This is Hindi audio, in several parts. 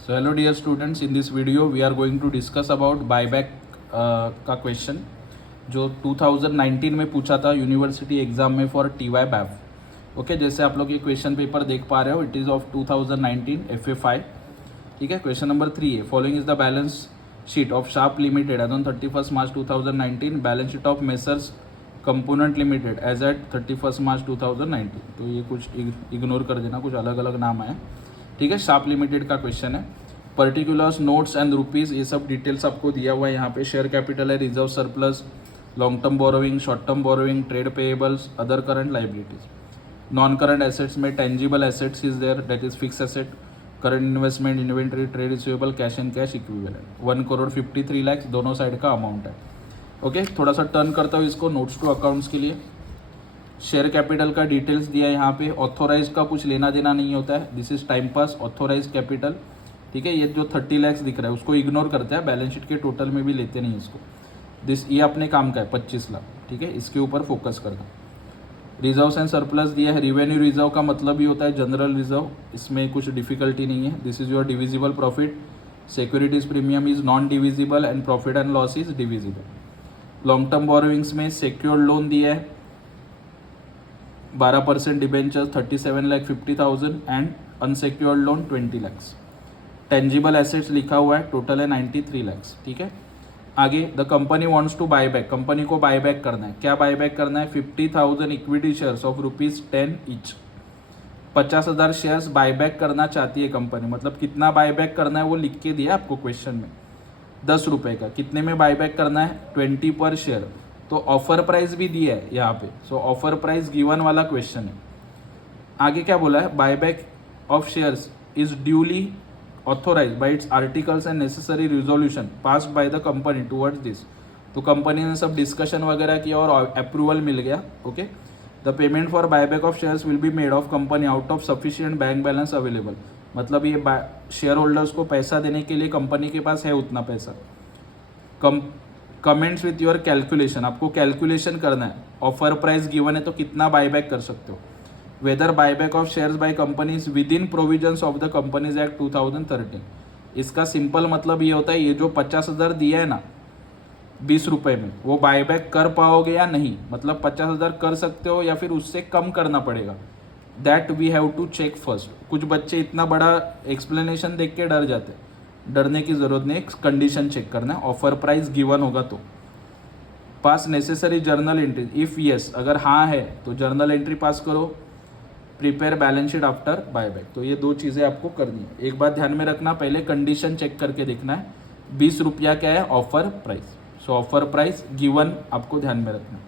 So hello dear students, in this video we are going to discuss about buyback का क्वेश्चन जो 2019 में पूछा था यूनिवर्सिटी एग्जाम में फॉर TY BAF। ओके, जैसे आप लोग ये क्वेश्चन पेपर देख पा रहे हो, इट इज़ ऑफ 2019 FA5। ठीक है, क्वेश्चन नंबर 3 है, following is the balance sheet of Sharp limited as on 31 March 2019, balance sheet of messrs component limited as at 31 March 2019। तो ये कुछ इग्नोर कर देना, कुछ अलग अलग नाम आए। ठीक है, शार्प लिमिटेड का क्वेश्चन है। पर्टिकुलर्स, नोट्स एंड रुपीज़, ये सब डिटेल्स आपको दिया हुआ है यहाँ पे। शेयर कैपिटल है, reserve surplus, long term borrowing, short term borrowing, trade payables, other current liabilities. Non current assets में tangible assets is there, that is fix asset, current investment, inventory, trade receivable, cash and cash equivalent. 1,53 lakh दोनों साइड का अमाउंट है। ओके, थोड़ा सा टर्न करता हूँ इसको नोट्स टू अकाउंट्स के लिए। शेयर कैपिटल का डिटेल्स दिया है यहाँ पे। ऑथोराइज का कुछ लेना देना नहीं होता है, this is time pass. Authorise capital, ठीक है, ये जो 30 लाख दिख रहा है उसको इग्नोर करते हैं, बैलेंस शीट के टोटल में भी लेते नहीं इसको। ये अपने काम का है 25 लाख। ठीक है, इसके ऊपर फोकस करना। रिजर्व्स एंड सरप्लस दिया है। रिवेन्यू रिजर्व का मतलब ही होता है जनरल रिजर्व, इसमें कुछ डिफिकल्टी नहीं है। This is your divisible profit. Securities premium is non divisible and profit and loss is divisible. Long term borrowings में सिक्योर्ड लोन दिया है 12% debentures 37,50,000 and unsecured loan 20 lakh. Tangible assets लिखा हुआ है, टोटल है 93 लाख। ठीक है, आगे the company wants to buy back, company को बाय बैक करना है। क्या बाय बैक करना है? 50,000 equity shares of ₹10 each. 50,000 shares buy back करना चाहती है कंपनी। मतलब कितना बाय बैक करना है वो लिख के दिया आपको क्वेश्चन में, 10 रुपये का। कितने में बाय बैक करना है? 20 पर शेयर। तो ऑफर प्राइस भी दिया है यहाँ पे, सो ऑफर प्राइस गिवन वाला क्वेश्चन है। आगे क्या बोला है? Buy back of shares is duly authorise by its articles and necessary resolution passed by the company towards this. तो कंपनी ने सब डिस्कशन वगैरह किया और अप्रूवल मिल गया। Okay, the payment for buyback of shares will be made of company out of sufficient bank balance available. मतलब ये शेयर होल्डर्स को पैसा देने के लिए कंपनी के पास है उतना पैसा। कमेंट्स विथ योर कैलकुलेशन, आपको कैलकुलेशन करना है। ऑफर प्राइस गिवन है तो कितना बायबैक कर सकते हो। Whether buyback of shares by companies within provisions of the companies act 2013। इसका सिंपल मतलब ये होता है, ये जो 50,000 दिया है ना 20 रुपये में, वो बायबैक कर पाओगे या नहीं। मतलब 50,000 कर सकते हो या फिर उससे कम करना पड़ेगा। That we have to check first. कुछ बच्चे इतना बड़ा एक्सप्लेनेशन देख के डर जाते हैं, डरने की जरूरत नहीं, कंडीशन चेक करना है। ऑफर प्राइस गिवन होगा तो पास necessary journal entry, if yes, अगर हाँ है तो जर्नल एंट्री पास करो। Prepare balance sheet after buyback. तो ये दो चीज़ें आपको करनी है। एक बात ध्यान में रखना, पहले कंडीशन चेक करके देखना है। 20 रुपया क्या है? Offer price. सो ऑफर प्राइस गिवन आपको ध्यान में रखना।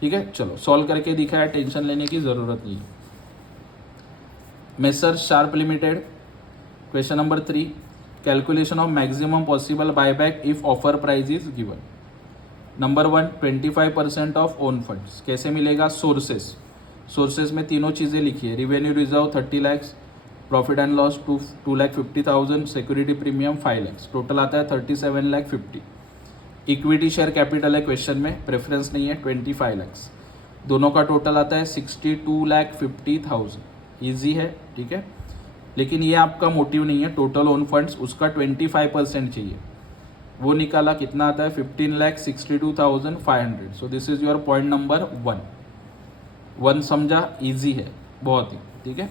ठीक है, चलो सॉल्व करके दिखाया, टेंशन लेने की ज़रूरत नहीं है। Messrs sharp limited, question number 3, calculation of maximum possible buyback if offer price is given. Number 1, 25% of own funds. कैसे मिलेगा? सोर्सेस। सोर्सेज में तीनों चीज़ें लिखी है। Revenue reserve 30 lakh, profit and loss 2,50,000, security premium 5 lakh, total आता है 37,50,000। इक्विटी शेयर कैपिटल है क्वेश्चन में, प्रेफरेंस नहीं है, 25 लाख। दोनों का टोटल आता है 62,50,000। ईजी है, ठीक है, लेकिन ये आपका मोटिव नहीं है। टोटल ओन फंड्स उसका 25% चाहिए, वो निकाला, कितना आता है? 15,62,500। So this is your point number 1 समझा? इजी है बहुत ही, ठीक है।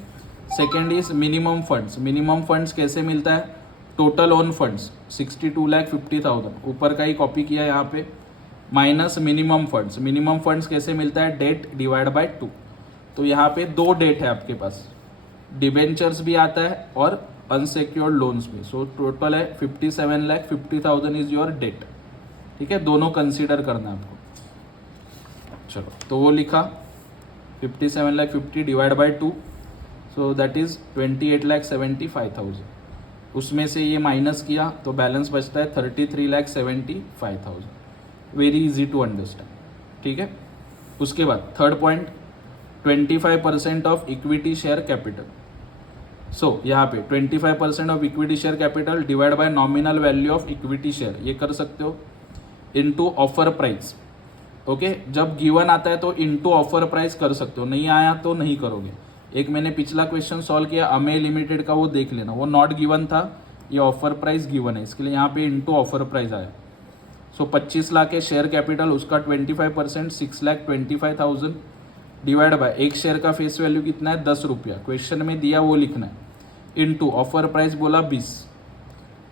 Second is minimum funds. Minimum funds कैसे मिलता है? टोटल ओन फंड्स 62,50,000, ऊपर का ही कॉपी किया यहाँ पे, minus minimum funds. Minimum funds कैसे मिलता है? Debt divide by 2। तो यहाँ पे 2 डेट है आपके पास, डिबेंचर्स भी आता है और अनसिक्योर्ड लोन्स भी। सो टोटल है 57,50,000 इज योर डेट। ठीक है, दोनों कंसीडर करना है आपको। चलो, तो वो लिखा 57,50,000 divide by 2, so that is 28,75,000। उसमें से ये माइनस किया तो बैलेंस बचता है 33,75,000। वेरी इजी टू अंडरस्टैंड, ठीक है। उसके बाद third point, 25% of equity share capital. So यहाँ पे 25% of equity share capital divide by nominal value of equity share, ये कर सकते हो, इनटू ऑफर प्राइस। ओके, जब गिवन आता है तो इनटू ऑफर प्राइस कर सकते हो, नहीं आया तो नहीं करोगे। एक मैंने पिछला क्वेश्चन सॉल्व किया अमे लिमिटेड का, वो देख लेना, वो नॉट गिवन था, ये ऑफर प्राइस गिवन है, इसके लिए यहाँ पे इंटू ऑफर प्राइस आया। सो 25 लाख है शेयर कैपिटल, उसका 25% 6,25,000 डिवाइड बाय एक शेयर का फेस वैल्यू कितना है 10 रुपया, क्वेश्चन में दिया वो लिखना है, इंटू ऑफर प्राइस बोला 20,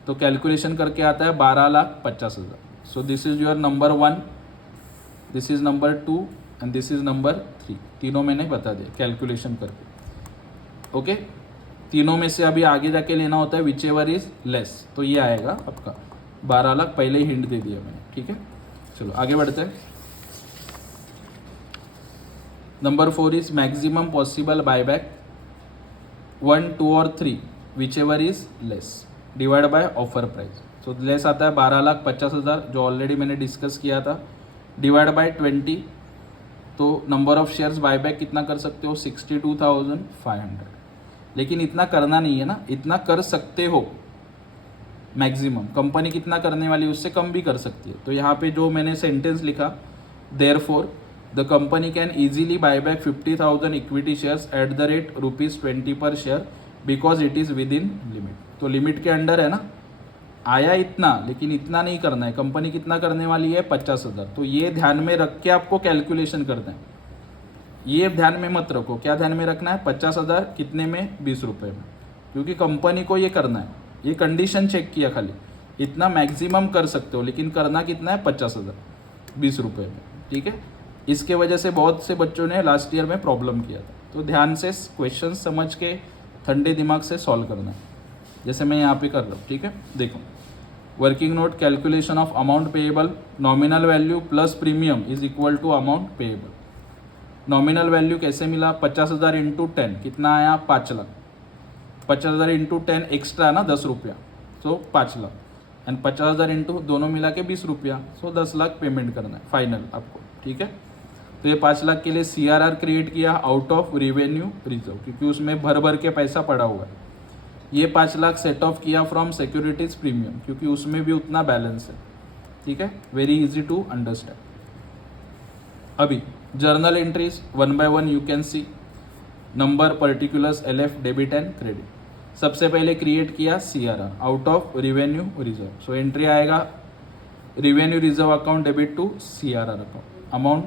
तो कैलकुलेशन करके आता है 12,50,000। So this is your number 1, this is number 2 and this is number 3। तीनों मैंने बता दिया कैलकुलेशन करके। ओके, तीनों में से अभी आगे जाके लेना होता है विच एवर इज लेस, तो ये आएगा आपका 12 लाख, पहले ही हिंट दे दिया मैंने। ठीक है, चलो आगे बढ़ते हैं। Number 4 is maximum possible buyback 1, 2 और 3 which ever is less divide by offer price. So less आता है 12,50,000 जो ऑलरेडी मैंने डिस्कस किया था, डिवाइड बाय 20, तो नंबर ऑफ शेयर्स बायबैक कितना कर सकते हो 62,500। लेकिन इतना करना नहीं है ना, इतना कर सकते हो मैक्सिमम, कंपनी कितना करने वाली है उससे कम भी कर सकती है। तो यहाँ पे जो मैंने सेंटेंस लिखा, therefore the company can easily buy back 50,000 equity shares at the rate ₹20 पर share because it is with in limit. तो लिमिट के अंडर है ना, आया इतना, लेकिन इतना नहीं करना है। कंपनी कितना करने वाली है 50,000, तो ये ध्यान में रख के आपको कैलकुलेशन करना है। ये ध्यान में मत रखो, क्या ध्यान में रखना है 50,000 कितने में 20 रुपये में, क्योंकि कंपनी को ये करना है। ये कंडीशन चेक किया खाली, इतना मैक्सिमम कर सकते हो लेकिन करना कितना है 50,000 20 रुपये में। ठीक है, इसके वजह से बहुत से बच्चों ने लास्ट ईयर में प्रॉब्लम किया था। तो ध्यान से क्वेश्चन समझ के ठंडे दिमाग से सॉल्व करना है, जैसे मैं यहाँ पे कर रहा हूँ। ठीक है, देखो working note calculation of amount payable, nominal value plus premium is equal to amount payable. Nominal value कैसे मिला 50,000 इंटू 10 कितना आया 5 लाख। 50,000 इंटू 10 एक्स्ट्रा ना 10 रुपया, सो 5 लाख, एंड 50,000 इंटू दोनों मिला के 20 रुपया, सो 10 लाख पेमेंट करना है फाइनल आपको। ठीक है, तो ये 5 लाख के लिए CRR क्रिएट किया आउट ऑफ रेवेन्यू रिजर्व, क्योंकि उसमें भर भर के पैसा पड़ा हुआ है। ये 5 लाख सेट ऑफ किया फ्रॉम सिक्योरिटीज प्रीमियम, क्योंकि उसमें भी उतना बैलेंस है। ठीक है, वेरी इजी टू अंडरस्टैंड। अभी journal entries 1 by 1 you can see, number particulars LF debit and credit. सबसे पहले क्रिएट किया CRR out of revenue reserve, so entry आएगा revenue reserve account debit to CRR account, amount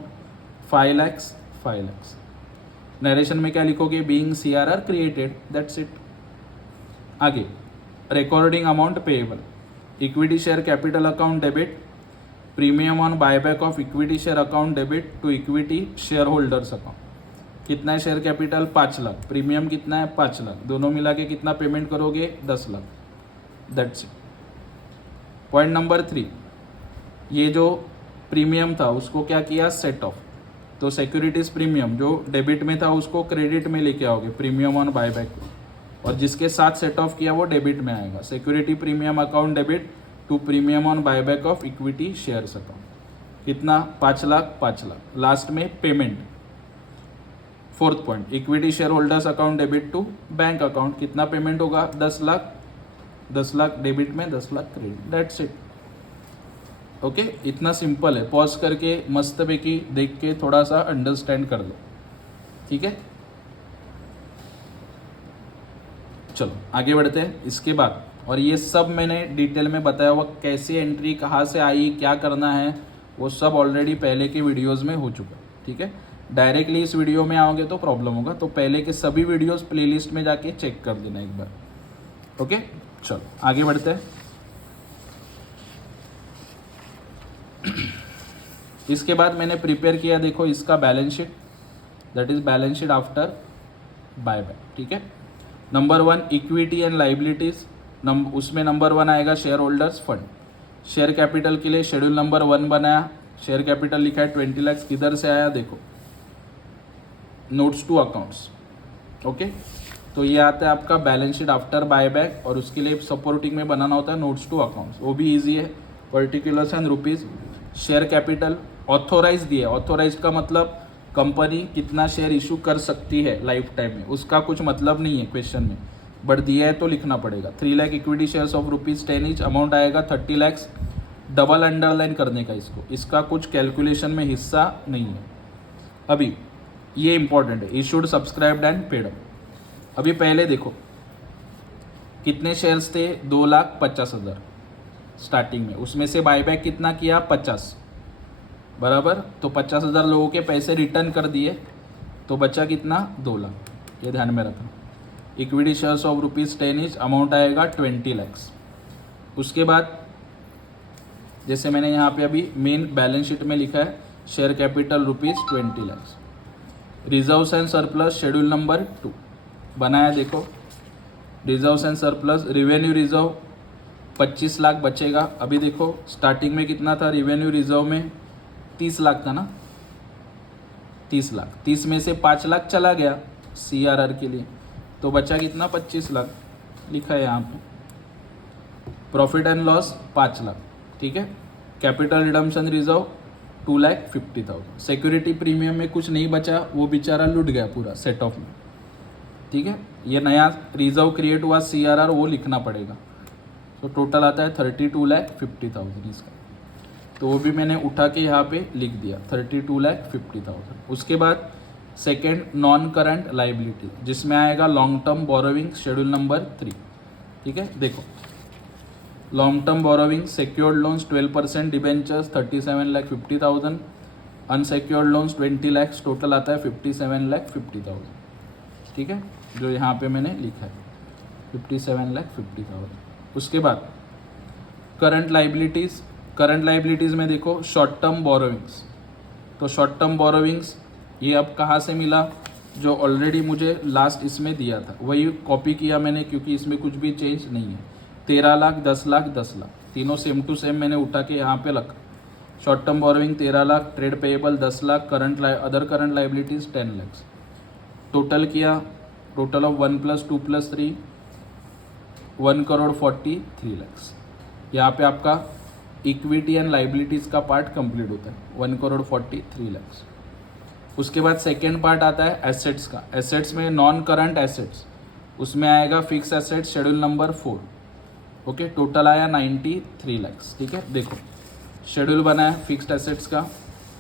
5 lakhs। Narration में क्या लिखोगे, being CRR created, that's it. आगे recording amount payable, equity share capital account debit, premium on buyback of equity share account debit to equity share holders account. कितना है शेयर कैपिटल 5 लाख, प्रीमियम कितना है 5 लाख, दोनों मिला के कितना पेमेंट करोगे 10 lakh, that's it. Point number 3, ये जो प्रीमियम था उसको क्या किया सेट ऑफ, तो सिक्योरिटीज प्रीमियम जो डेबिट में था उसको क्रेडिट में लेके आओगे प्रीमियम ऑन बायबैक, और जिसके साथ सेट ऑफ किया वो डेबिट में आएगा। Security premium account debit to premium on buyback of equity shares account, कितना 5 लाख। लास्ट में payment, 4th point equity share holders account debit to bank account, कितना पेमेंट होगा 10 लाख डेबिट में 10 lakh credit, that's it. Okay, इतना सिंपल है। पॉज करके मस्त पैकी देख के थोड़ा सा अंडरस्टैंड कर लो। ठीक है, चलो आगे बढ़ते हैं। इसके बाद, और ये सब मैंने डिटेल में बताया हुआ, कैसे एंट्री कहाँ से आई क्या करना है, वो सब ऑलरेडी पहले के वीडियोस में हो चुका है। ठीक है, डायरेक्टली इस वीडियो में आओगे तो प्रॉब्लम होगा, तो पहले के सभी वीडियोस प्लेलिस्ट में जाके चेक कर देना एक बार। ओके, चलो आगे बढ़ते हैं। इसके बाद मैंने प्रिपेयर किया, देखो इसका balance sheet, that is balance sheet after buyback. ठीक है, नंबर 1 इक्विटी एंड लाइबिलिटीज, उसमें नंबर 1 आएगा share holders fund. Share capital के लिए शेड्यूल नंबर 1 बनाया, शेयर कैपिटल लिखा है 20 लाख, किधर से आया देखो नोट्स टू अकाउंट्स। ओके, तो ये आता है आपका बैलेंस शीट आफ्टर बायबैक, और उसके लिए सपोर्टिंग में बनाना होता है नोट्स टू अकाउंट्स, वो भी इजी है। Particulars and rupees, share capital authorise दिए, ऑथोराइज का मतलब कंपनी कितना शेयर इशू कर सकती है लाइफ टाइम में, उसका कुछ मतलब नहीं है क्वेश्चन में, बट दिया है तो लिखना पड़ेगा। 3 lakh equity shares of ₹10 each, amount आएगा 30 lakhs, डबल अंडरलाइन करने का इसको, इसका कुछ कैलकुलेशन में हिस्सा नहीं है। अभी ये इंपॉर्टेंट है, issued subscribed and paid up. अभी पहले देखो कितने शेयर्स थे? 2,50,000 स्टार्टिंग में, उसमें से बायबैक कितना किया? 50, बराबर। तो 50,000 लोगों के पैसे रिटर्न कर दिए, तो बचा कितना? 2 लाख, ये ध्यान में रखना। इक्विटी शेयर्स ऑफ ₹10 अमाउंट आएगा 20 lakhs। उसके बाद जैसे मैंने यहाँ पे अभी मेन बैलेंस शीट में लिखा है, share capital ₹20 lakhs। Reserves and surplus schedule number 2 बनाया, देखो reserves and surplus. Revenue reserve 25 lakh बचेगा। अभी देखो स्टार्टिंग में कितना था रिवेन्यू रिजर्व में? 30 लाख था ना, 30 लाख। 30 में से 5 लाख चला गया CRR के लिए, तो बचा कितना? 25 लाख लिखा है यहाँ पे। प्रॉफिट एंड लॉस 5 लाख, ठीक है। Capital redemption reserve 2,50,000। Security premium में कुछ नहीं बचा, वो बेचारा लूट गया पूरा सेट ऑफ में, ठीक है। ये नया रिजर्व क्रिएट हुआ CRR, वो लिखना पड़ेगा। तो टोटल आता है 32,50,000 इसका, तो वो भी मैंने उठा के यहाँ पे लिख दिया 32,50,000। उसके बाद सेकेंड नॉन करंट लाइबिलिटी, जिसमें आएगा long term borrowing schedule number 3, ठीक है। देखो long term borrowing, secured loans 12%, debentures 37,50,000, unsecured loans 20 lakhs, total आता है 57,50,000, ठीक है, जो यहाँ पे मैंने लिखा है 57,50,000। उसके बाद करंट लाइबिलिटीज़, करंट लाइबिलिटीज़ में देखो शॉर्ट टर्म बोरोविंग्स। तो शॉर्ट टर्म बोरोविंग्स ये अब कहाँ से मिला? जो ऑलरेडी मुझे लास्ट इसमें दिया था वही कॉपी किया मैंने, क्योंकि इसमें कुछ भी चेंज नहीं है। 13 लाख, 10 लाख, 10 लाख, तीनों सेम टू सेम मैंने उठा के यहाँ पे रखा। Short term borrowing 13 lakh, trade payable 10 lakh, current other current liabilities 10 lakhs। Total किया, टोटल ऑफ 1 + 2 + 3 1,43 lakhs। यहाँ पे आपका इक्विटी एंड लाइबिलिटीज़ का पार्ट कंप्लीट होता है 1,43 lakhs। उसके बाद सेकेंड पार्ट आता है एसेट्स का। एसेट्स में नॉन करंट एसेट्स, उसमें आएगा fix assets schedule number 4, okay. Total आया 93 lakhs, ठीक है। देखो शेड्यूल बना है फिक्स्ड एसेट्स का,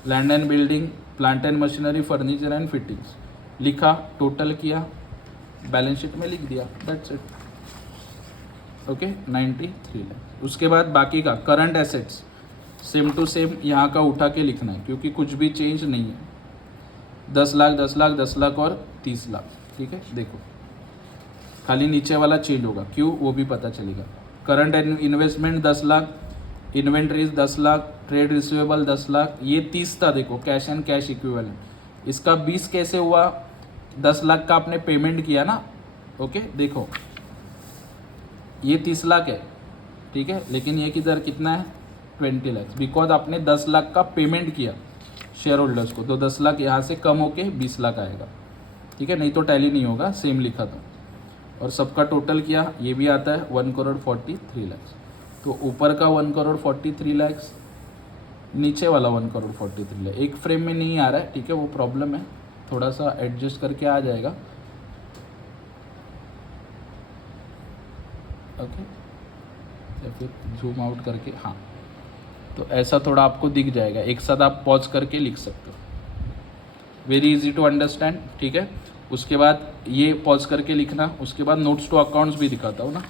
land and building, plant and machinery, furniture and fittings लिखा, टोटल किया, बैलेंस शीट में लिख दिया, दैट्स इट, ओके। 93 lakhs। उसके बाद बाकी का current assets same to same यहाँ का उठा के लिखना है, क्योंकि कुछ भी चेंज नहीं है। 10 लाख, 10 लाख, 10 लाख और 30 लाख, ठीक है। देखो खाली नीचे वाला चेंज होगा, क्यों वो भी पता चलेगा। Current investment 10 lakh, inventories 10 lakh, trade receivable 10 lakh, ये 30 था। देखो कैश एंड कैश इक्विवेलेंट, इसका 20 कैसे हुआ? 10 लाख का आपने पेमेंट किया ना, ओके। देखो ये 30 लाख है, ठीक है, लेकिन ये किधर कितना है? 20 lakhs, बिकॉज आपने 10 लाख का पेमेंट किया शेयर होल्डर्स को, तो 10 लाख यहाँ से कम होके 20 लाख आएगा, ठीक है, नहीं तो टैली नहीं होगा, सेम लिखा था। और सबका टोटल किया, ये भी आता है 1,43 lakhs। तो ऊपर का 1,43 lakhs, नीचे वाला 1,43 lakhs, एक फ्रेम में नहीं आ रहा है, ठीक है, वो प्रॉब्लम है, थोड़ा सा एडजस्ट करके आ जाएगा, ओके। या फिर जूम आउट करके, हाँ, तो ऐसा थोड़ा आपको दिख जाएगा। एक साथ आप पॉज करके लिख सकते हो, वेरी इजी टू अंडरस्टैंड, ठीक है। उसके बाद ये पॉज करके लिखना, उसके बाद नोट्स टू अकाउंट्स भी दिखाता हूँ ना,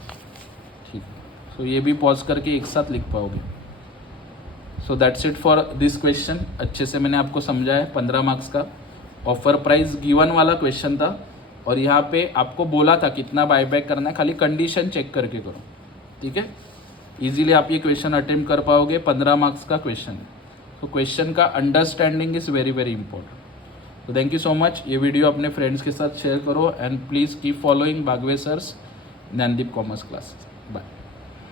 ठीक है। सो ये भी पॉज करके एक साथ लिख पाओगे। So that's it for this question. अच्छे से मैंने आपको समझाया, 15 मार्क्स का ऑफर प्राइस गिवन वाला क्वेश्चन था, और यहाँ पे आपको बोला था कितना बायबैक करना है, खाली कंडीशन चेक करके करो, ठीक है। इजीली आप ये क्वेश्चन अटेम्प्ट कर पाओगे, 15 मार्क्स का क्वेश्चन है। तो क्वेश्चन का understanding is very very important. तो थैंक यू सो मच। ये वीडियो अपने फ्रेंड्स के साथ शेयर करो, and please keep following Bagwe sir's Gyandeep commerce classes. Bye.